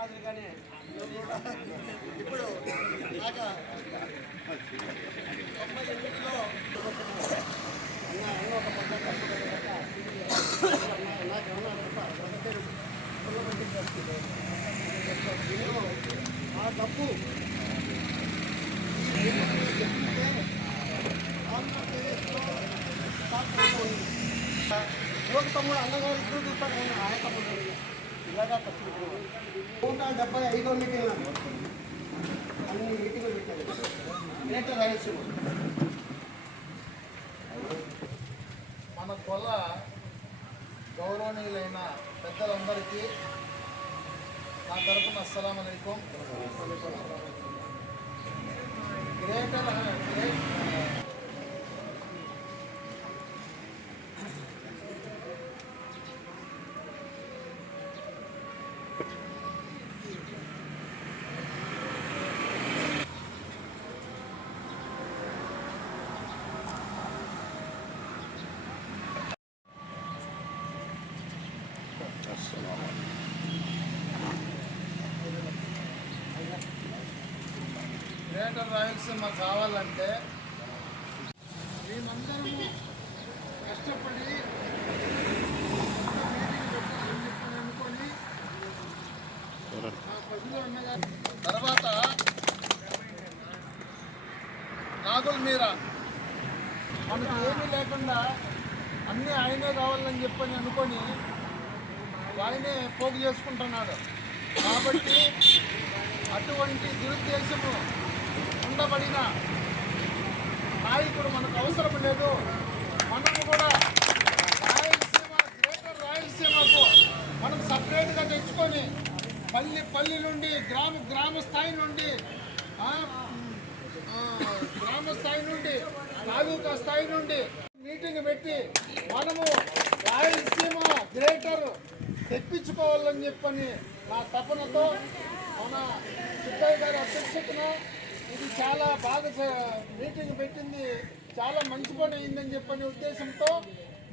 మాదిరిగానే ఇప్పుడు దాకా తొంభై ఎనిమిదిలో ఒక నాకేమన్నా బ్రతకేరు పుల్లబట్టి నేను ఆ డబ్బు ఆంధ్రప్రదేశ్లో లోకతమ్ముడు అన్నగారు ఇద్దరు చూస్తారు ఆయన తమ్ముడు నూట డెబ్బై ఐదో మీటింగ్ అన్ని మీటింగ్లు పెట్టారు గ్రేటర్ రాయలసీమ మన కొల గౌరవనీయులైన పెద్దలందరికీ నా తరపున అస్సలం అయికం గ్రేటర్ గ్రేటర్ రాయలసీమ కావాలంటే మేమందరము కష్టపడి అనుకొని తర్వాత నాగుల మీద మనకు ఏమీ లేకుండా అన్నీ ఆయనే కావాలని చెప్పని అనుకొని ఆయనే పోగు చేసుకుంటున్నాడు. కాబట్టి అటువంటి దురుద్దేశము ఉండబడిన నాయకుడు మనకు అవసరం లేదు. మనము కూడా రాయలసీమ గ్రేటర్ రాయలసీమకు మనం సపరేట్గా తెచ్చుకొని పల్లి పల్లి నుండి గ్రామ గ్రామ స్థాయి నుండి గ్రామ స్థాయి నుండి తాలూకా స్థాయి నుండి మీటింగ్ పెట్టి మనము రాయలసీమ గ్రేటర్ తెప్పించుకోవాలని చెప్పని నా తపనతో మన సుబ్బయ్య గారి అధ్యక్షతన ఇది చాలా బాగా మీటింగ్ పెట్టింది. చాలా మంచి పని అయిందని చెప్పని ఉద్దేశంతో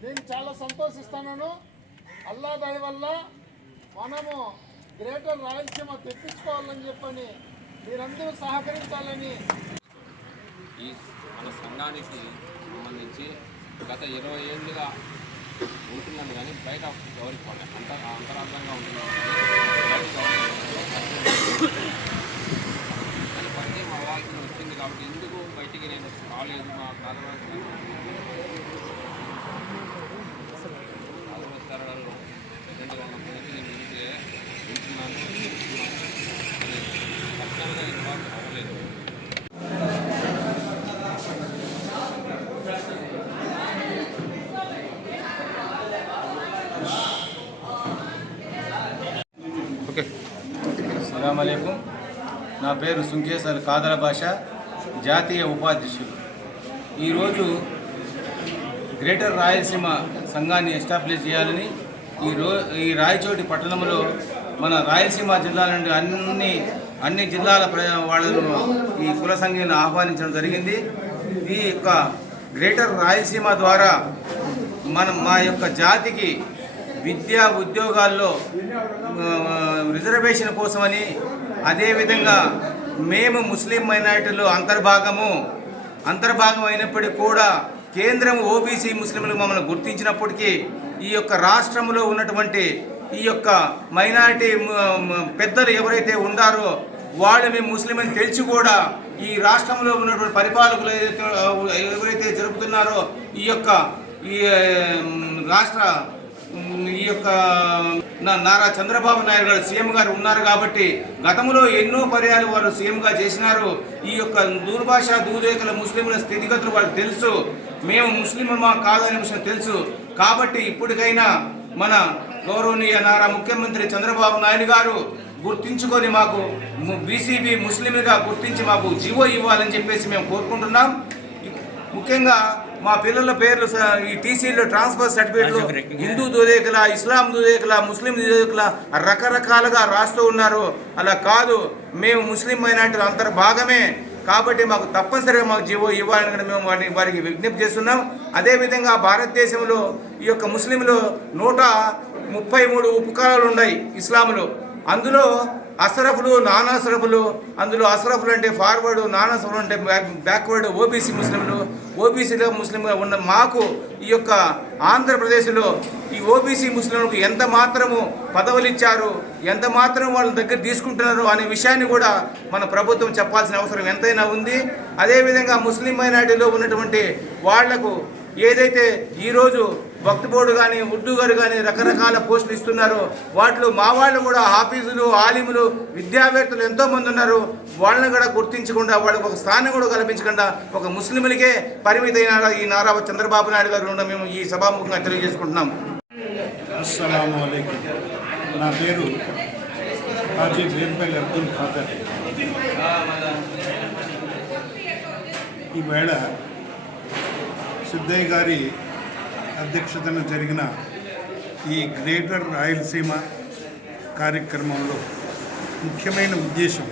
నేను చాలా సంతోషిస్తున్నాను. అల్లా దయ వల్ల మనము గ్రేటర్ రాయలసీమ తెప్పించుకోవాలని చెప్పని మీరందరూ సహకరించాలని. ఈ మన సంఘానికి సంబంధించి గత ఇరవై ఏళ్ళుగా ఉంటుందని కానీ బయట ఎవరికి పడలేదు అంత అంతరార్థంగా ఉంటుంది బయట మా వాళ్ళకి వచ్చింది కాబట్టి ఎందుకు బయటికి నేను రాలేదు మా ప్రాథమిక ప్రాథమిక స్థానాల్లో ప్రెసిడెంట్గా ఉన్నప్పటి నుంచి నేను ఇంటికే పర్సనల్గా అస్సలం నా పేరు సుంకేశ్వర్ కాదర భాష జాతీయ ఉపాధ్యక్షుడు. ఈరోజు గ్రేటర్ రాయలసీమ సంఘాన్ని ఎస్టాబ్లిష్ చేయాలని ఈ రో ఈ రాయచోటి పట్టణంలో మన రాయలసీమ జిల్లాల నుండి అన్ని అన్ని జిల్లాల వాళ్ళను ఈ కుల సంఘాన్ని ఆహ్వానించడం జరిగింది. ఈ యొక్క గ్రేటర్ రాయలసీమ ద్వారా మన మా యొక్క జాతికి విద్యా ఉద్యోగాల్లో రిజర్వేషన్ కోసమని అదేవిధంగా మేము ముస్లిం మైనారిటీలు అంతర్భాగము అంతర్భాగం అయినప్పటికీ కూడా కేంద్రం ఓబీసీ ముస్లింలు మమ్మల్ని గుర్తించినప్పటికీ ఈ యొక్క రాష్ట్రంలో ఉన్నటువంటి ఈ యొక్క మైనారిటీ పెద్దలు ఎవరైతే ఉండారో వాళ్ళు మేము ముస్లిం అని తెలిసి కూడా ఈ రాష్ట్రంలో ఉన్నటువంటి పరిపాలకులు ఎవరైతే జరుపుతున్నారో ఈ యొక్క ఈ రాష్ట్ర ఈ యొక్క నా- నారా చంద్రబాబు నాయుడు గారు సీఎం గారు ఉన్నారు కాబట్టి గతంలో ఎన్నో పర్యాలు వారు సీఎంగా చేసినారు. ఈ యొక్క దూర్భాష దూరేకల ముస్లింల స్థితిగతులు వాళ్ళు తెలుసు. మేము ముస్లిం మా కాదనే విషయం తెలుసు. కాబట్టి ఇప్పటికైనా మన గౌరవనీయ నారా ముఖ్యమంత్రి చంద్రబాబు నాయుడు గారు గుర్తించుకొని మాకు బీసీబీ ముస్లింగా గుర్తించి మాకు జీవో ఇవ్వాలని చెప్పేసి మేము కోరుకుంటున్నాం. ముఖ్యంగా మా పిల్లల పేర్లు ఈ టీసీలో ట్రాన్స్ఫర్ సర్టిఫికేట్లు హిందూ దూరేకుల ఇస్లాం దూరేకుల ముస్లిం దూరేకుల రకరకాలుగా రాస్తూ ఉన్నారు. అలా కాదు మేము ముస్లిం మైనార్టీ అంతర్ భాగమే. కాబట్టి మాకు తప్పనిసరిగా మాకు జీవో ఇవ్వాలని కూడా మేము వారిని వారికి విజ్ఞప్తి చేస్తున్నాం. అదేవిధంగా భారతదేశంలో ఈ యొక్క ముస్లింలు నూట ముప్పై మూడు ఉపకారాలు ఉన్నాయి ఇస్లాంలో. అందులో అసరఫులు నాన్ అసరఫులు అందులో అసరఫులు అంటే ఫార్వర్డ్ నాన్ అసరఫులు అంటే బ్యాక్ బ్యాక్వర్డ్ ఓబీసీ ముస్లింలు ఓబీసీలో ముస్లింగా ఉన్న మాకు ఈ యొక్క ఆంధ్రప్రదేశ్లో ఈ ఓబీసీ ముస్లింలకు ఎంత మాత్రము పదవులు ఇచ్చారు ఎంత మాత్రం వాళ్ళ దగ్గర తీసుకుంటున్నారు అనే విషయాన్ని కూడా మన ప్రభుత్వం చెప్పాల్సిన అవసరం ఎంతైనా ఉంది. అదేవిధంగా ముస్లిం మైనార్టీలో ఉన్నటువంటి వాళ్ళకు ఏదైతే ఈరోజు భక్తిబోర్డు కానీ ఉర్దూ గారు కానీ రకరకాల పోస్టులు ఇస్తున్నారో వాటిలో మా వాళ్ళు కూడా ఆఫీసులు ఆలిములు విద్యావేత్తలు ఎంతోమంది ఉన్నారు. వాళ్ళని కూడా గుర్తించకుండా వాళ్ళకి ఒక స్థానం కూడా కల్పించకుండా ఒక ముస్లింలకే పరిమితమైన ఈ నారా చంద్రబాబు నాయుడు గారు మేము ఈ సభాముఖంగా తెలియజేసుకుంటున్నాం. నా పేరు హాజీ అబ్దుల్ ఖాదర్. ఈవేళ సిద్ధయ్య గారి అధ్యక్షతన జరిగిన ఈ గ్రేటర్ రాయలసీమ కార్యక్రమంలో ముఖ్యమైన ఉద్దేశం.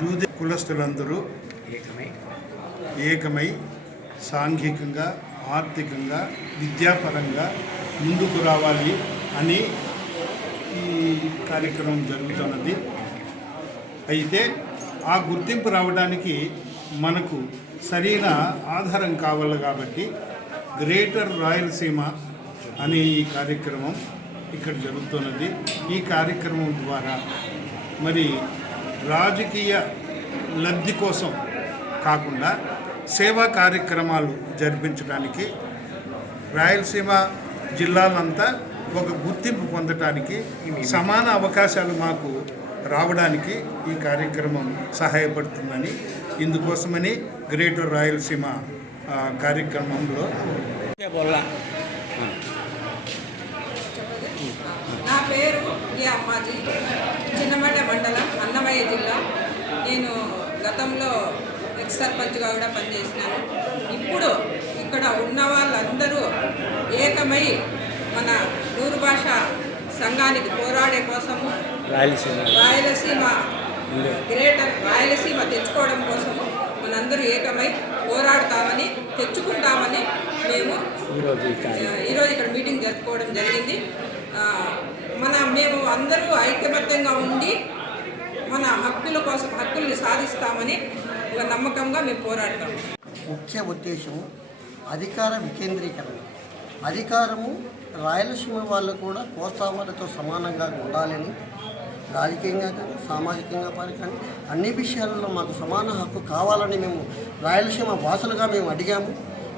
దూది కులస్తులందరూ ఏకమై సాంఘికంగా ఆర్థికంగా విద్యాపరంగా ముందుకు రావాలి అని కార్యక్రమం జరుగుతున్నది. అయితే ఆ గుర్తింపు రావడానికి మనకు సరైన ఆధారం కావాలి కాబట్టి గ్రేటర్ రాయలసీమ అనే ఈ కార్యక్రమం ఇక్కడ జరుగుతున్నది. ఈ కార్యక్రమం ద్వారా మరి రాజకీయ లబ్ధి కోసం కాకుండా సేవా కార్యక్రమాలు జరిపించడానికి రాయలసీమ జిల్లాలంతా ఒక గుర్తింపు పొందటానికి సమాన అవకాశాలు మాకు రావడానికి ఈ కార్యక్రమం సహాయపడుతుందని ఇందుకోసమని గ్రేటర్ రాయలసీమ కార్యక్రమంలో నా పేరు ఏ అమ్మాజీ చిన్నమట మండలం అన్నమయ్య జిల్లా. నేను గతంలో ఎక్స్ సర్పంచ్గా కూడా పనిచేసినాను. ఇప్పుడు ఇక్కడ ఉన్న వాళ్ళందరూ ఏకమై మన నూరు భాష సంఘానికి పోరాడే కోసము రాయలసీమ. గ్రేటర్ రాయలసీమ తెచ్చుకోవడం కోసము మనందరూ ఏకమై పోరాడతామని తెచ్చుకుంటామని మేము ఈరోజు ఇక్కడ మీటింగ్ జరుపుకోవడం జరిగింది. మన మేము అందరూ ఐక్యమత్యంగా ఉండి మన హక్కుల కోసం హక్కుల్ని సాధిస్తామని ఒక నమ్మకంగా మేము పోరాడతాం. ముఖ్య ఉద్దేశం అధికార వికేంద్రీకరణ. అధికారము రాయలసీమ వాళ్ళు కూడా కోస్తా వాళ్ళతో సమానంగా ఉండాలని రాజకీయంగా కానీ సామాజికంగా పని కానీ అన్ని విషయాలలో మాకు సమాన హక్కు కావాలని మేము రాయలసీమ వాసులుగా మేము అడిగాము.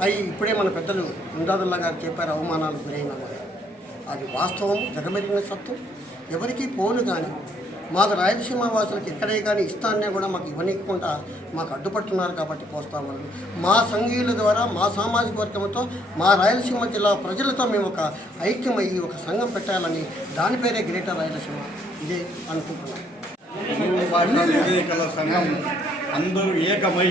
అవి ఇప్పుడే మన పెద్దలు ఇందాదుల్లా గారు చెప్పారు అవమానాలు గురైన అది వాస్తవం జగమెరిగిన సత్వం. ఎవరికీ పోను కానీ మాకు రాయలసీమ వాసులకు ఎక్కడే కానీ ఇస్తాన్నే కూడా మాకు ఇవ్వనివ్వకుండా మాకు అడ్డుపడుతున్నారు కాబట్టి కోస్తామని మా సంఘీయుల ద్వారా మా సామాజిక వర్గంతో మా రాయలసీమ జిల్లా ప్రజలతో మేము ఒక ఐక్యమయ్యి ఒక సంఘం పెట్టాలని దాని పేరే గ్రేటర్ రాయలసీమ. ఇదే అనుకుంటున్నాం. సంఘం అందరూ ఏకమై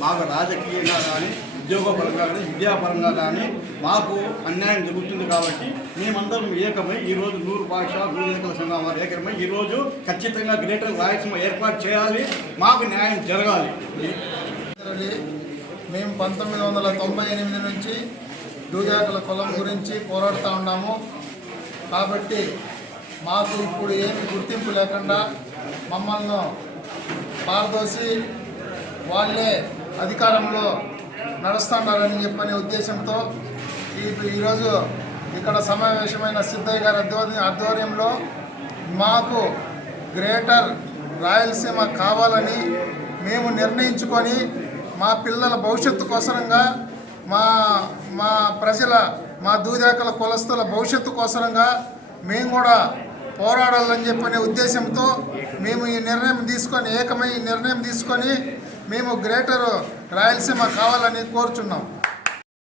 మాకు రాజకీయంగా కానీ ఉద్యోగపరంగా కానీ విద్యాపరంగా కానీ మాకు అన్యాయం జరుగుతుంది కాబట్టి మేమందరం ఏకమై ఈరోజు నూరు భాష వివేకల సంఘం వారు ఏకమై ఈరోజు ఖచ్చితంగా గ్రేటర్ రాయలసీమ ఏర్పాటు చేయాలి. మాకు న్యాయం జరగాలి. మేము పంతొమ్మిది వందల తొంభై ఎనిమిది నుంచి దూదాకుల కులం గురించి పోరాడుతూ ఉన్నాము. కాబట్టి మాకు ఇప్పుడు ఏమి గుర్తింపు లేకుండా మమ్మల్ని పారదోసి వాళ్ళే అధికారంలో నడుస్తున్నారని చెప్పనే ఉద్దేశంతో ఈరోజు ఇక్కడ సమావేశమైన సిద్ధయ్య గారి ఆధ్వర్యంలో మాకు గ్రేటర్ రాయలసీమ కావాలని మేము నిర్ణయించుకొని మా పిల్లల భవిష్యత్తు కోసరంగా మా మా ప్రజల మా దూదాకల కులస్తుల భవిష్యత్తు కోసరంగా మేము కూడా పోరాడాలని చెప్పనే ఉద్దేశంతో మేము ఈ నిర్ణయం తీసుకొని ఏకమై ఈ నిర్ణయం తీసుకొని మేము గ్రేటర్ రాయలసీమ కావాలని కోరుచున్నాం.